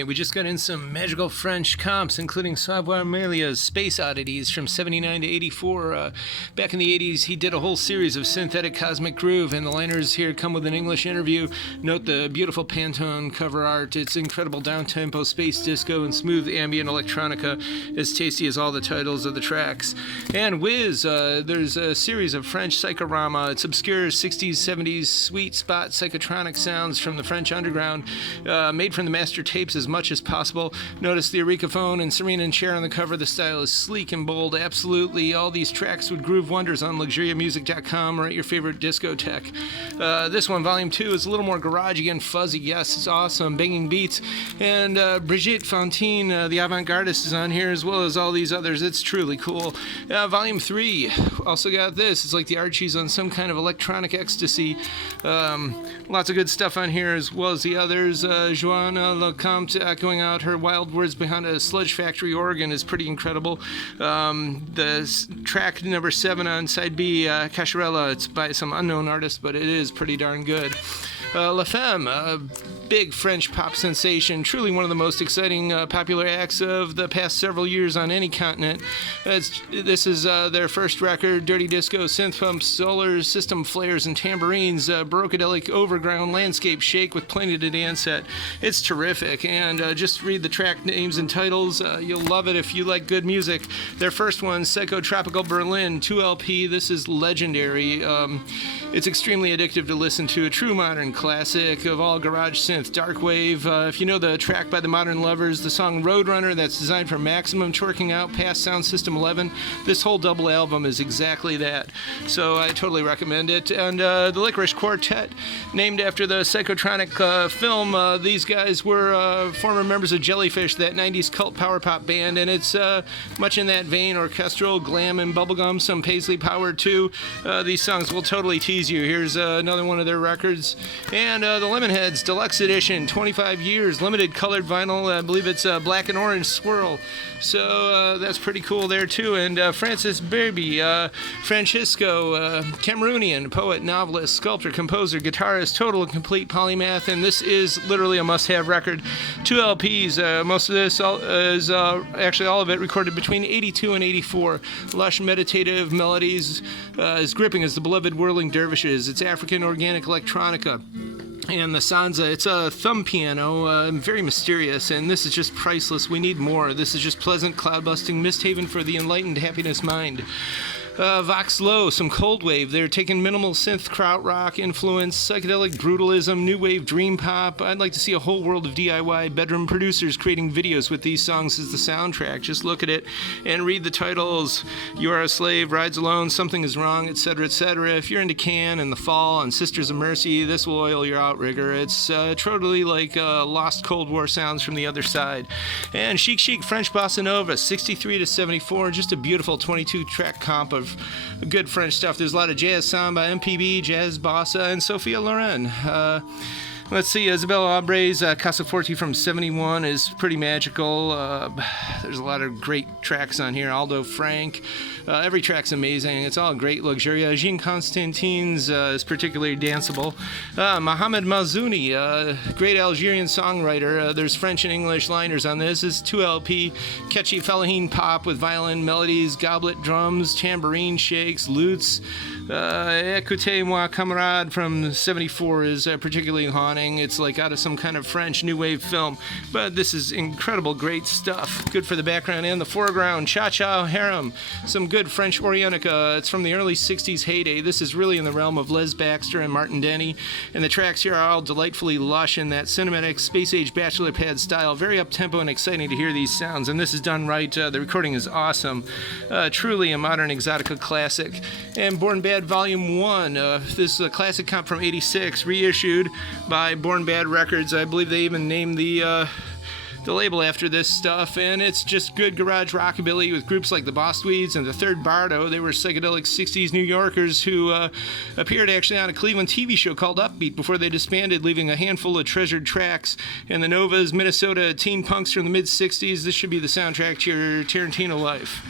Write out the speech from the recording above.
Hey, we just got in some magical French comps, including Savoir Melia's Space Oddities from 79 to 84. Back in the 80s, he did a whole series of synthetic cosmic groove, and the liners here come with an English interview. Note the beautiful Pantone cover art. It's incredible down-tempo space disco and smooth ambient electronica, as tasty as all the titles of the tracks. And Wiz, there's a series of French psychorama. It's obscure 60s, 70s, sweet spot psychotronic sounds from the French underground, made from the master tapes as much as possible. Notice the Auricaphone and Serena and Cher on the cover. The style is sleek and bold. Absolutely, all these tracks would groove wonders on luxuriamusic.com or at your favorite discotheque. This one, Volume 2, is a little more garagey and fuzzy. Yes, it's awesome. Banging beats. And Brigitte Fontaine, the avant-gardist, is on here, as well as all these others. It's truly cool. Volume 3, also got this. It's like the Archies on some kind of electronic ecstasy. Lots of good stuff on here, as well as the others. Joanna Lecomte echoing out her wild words behind a Sludge Factory organ is pretty incredible. The track number 7 on side B, Cacharella, it's by some unknown artist, but it is pretty darn good. La Femme, a big French pop sensation, truly one of the most exciting popular acts of the past several years on any continent. This is their first record, Dirty Disco, synth pumps, solar system flares, and tambourines, baroquedelic overground landscape shake with plenty to dance at. It's terrific, and just read the track names and titles. You'll love it if you like good music. Their first one, Psychotropical Berlin, 2LP. This is legendary. It's extremely addictive to listen to, a true modern classic of all garage synth, dark wave. If you know the track by the Modern Lovers, the song Roadrunner, that's designed for maximum twerking out past Sound System 11, this whole double album is exactly that. So I totally recommend it. And the Licorice Quartet, named after the Psychotronic film. These guys were former members of Jellyfish, that 90s cult power pop band, and it's much in that vein, orchestral, glam, and bubblegum, some Paisley power too. These songs will totally tease you. Here's another one of their records. And the Lemonheads Deluxe Edition, 25 years, limited colored vinyl. I believe it's black and orange swirl. So that's pretty cool there too. And Francis Berby, Francisco, Cameroonian poet, novelist, sculptor, composer, guitarist, total and complete polymath. And this is literally a must-have record. 2 LPs. Most of this is actually all of it recorded between 82 and 84. Lush meditative melodies, as gripping as the beloved Whirling Dervishes. It's African organic electronica. And the Sansa, it's a thumb piano, very mysterious, and this is just priceless. We need more. This is just pleasant, cloud-busting mist haven for the enlightened happiness mind. Vox Low, some cold wave. They're taking minimal synth, krautrock influence, psychedelic brutalism, new wave dream pop. I'd like to see a whole world of DIY bedroom producers creating videos with these songs as the soundtrack. Just look at it and read the titles. You Are a Slave, Rides Alone, Something Is Wrong, etc., etc. If you're into Can and The Fall and Sisters of Mercy, this will oil your outrigger. It's totally like lost Cold War sounds from the other side. And Chic Chic French Bossa Nova, 63 to 74, just a beautiful 22-track comp of good French stuff. There's a lot of jazz-samba, MPB, jazz bossa, and Sophia Loren. Let's see, Isabella Aubre's Casaforte from 71 is pretty magical. There's a lot of great tracks on here. Aldo Frank. Every track's amazing. It's all great luxuria. Jean Constantine's is particularly danceable. Mohamed Mazouni, great Algerian songwriter. There's French and English liners on this. This is 2LP, catchy Fellaheen pop with violin melodies, goblet drums, tambourine shakes, lutes. Écoutez-moi camarade from 74 is particularly haunting. It's like out of some kind of French new wave film. But this is incredible, great stuff. Good for the background and the foreground. Cha-Cha Harem, some good French Orientica. It's from the early 60s heyday. This is really in the realm of Les Baxter and Martin Denny. And the tracks here are all delightfully lush in that cinematic space-age bachelor pad style. Very up-tempo and exciting to hear these sounds. And this is done right. The recording is awesome. Truly a modern exotica classic. And Born Bad Volume 1. This is a classic comp from 86, reissued by Born Bad Records. I believe they even named the label after this stuff, and it's just good garage rockabilly with groups like the Bostweeds and the Third Bardo. They were psychedelic 60s New Yorkers who appeared actually on a Cleveland TV show called Upbeat before they disbanded, leaving a handful of treasured tracks. And the Novas, Minnesota teen punks from the mid-60s. This should be the soundtrack to your Tarantino life.